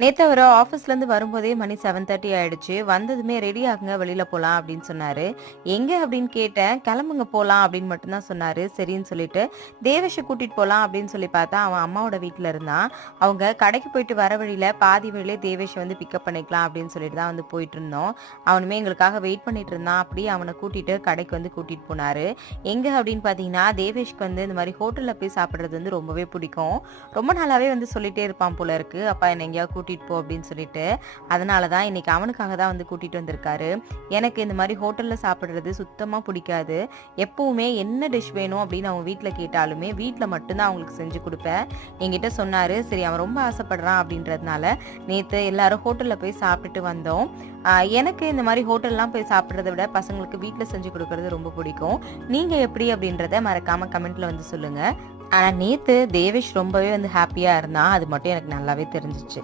நேத்து அவரு ஆஃபீஸ்லேருந்து வரும்போதே மணி 7:30 ஆயிடுச்சு. வந்ததுமே ரெடி ஆகுங்க வெளியில போலாம் அப்படின்னு சொன்னாரு. எங்க அப்படின்னு கேட்டேன். கிளம்புங்க போலாம் அப்படின்னு மட்டும் தான் சொன்னாரு. சரின்னு சொல்லிட்டு தேவேஷ கூட்டிட்டு போலாம் அப்படின்னு சொல்லி பார்த்தா அவன் அம்மாவோட வீட்ல இருந்தான். அவங்க கடைக்கு போயிட்டு வர வழியில பாதி வழியிலே தேவேஷ வந்து பிக்கப் பண்ணிக்கலாம் அப்படின்னு சொல்லிட்டு தான் வந்து போயிட்டு இருந்தோம். அவனுமே எங்களுக்காக வெயிட் பண்ணிட்டு இருந்தான். அப்படியே அவனை கூட்டிட்டு கடைக்கு வந்து கூட்டிட்டு போனாரு. எங்க அப்படின்னு பார்த்தீங்கன்னா தேவேஷ்க்கு வந்து இந்த மாதிரி ஹோட்டல்ல போய் சாப்பிடுறது வந்து ரொம்பவே பிடிக்கும். ரொம்ப நாளாவே வந்து சொல்லிட்டே இருப்பான் போல இருக்கு. அப்பா என்ன எங்கேயாவது கூட்டிட்டு போ அப்படின்னு சொல்லிட்டு. அதனால தான் இன்னைக்கு அவனுக்காக தான் வந்து கூட்டிட்டு வந்திருக்காரு. எனக்கு இந்த மாதிரி ஹோட்டல்ல சாப்பிடுறது சுத்தமா பிடிக்காது. எப்பவுமே என்ன டிஷ் வேணும் அப்படின்னு அவங்க வீட்ல கேட்டாலுமே வீட்ல மட்டும்தான் அவங்களுக்கு செஞ்சு கொடுப்பேன். என்கிட்ட சொன்னாரு. சரி அவன் ரொம்ப ஆசைப்படுறான் அப்படின்றதுனால நேத்து எல்லாரும் ஹோட்டல்ல போய் சாப்பிட்டுட்டு வந்தோம். எனக்கு இந்த மாதிரி ஹோட்டல்லாம் போய் சாப்பிட்றத விட பசங்களுக்கு வீட்டில் செஞ்சு கொடுக்கறது ரொம்ப பிடிக்கும். நீங்க எப்படி அப்படின்றத மறக்காம கமெண்ட்ல வந்து சொல்லுங்க. ஆனா நேத்து தேவேஷ் ரொம்பவே வந்து ஹாப்பியா இருந்தான். அது மட்டும் எனக்கு நல்லாவே தெரிஞ்சிச்சு.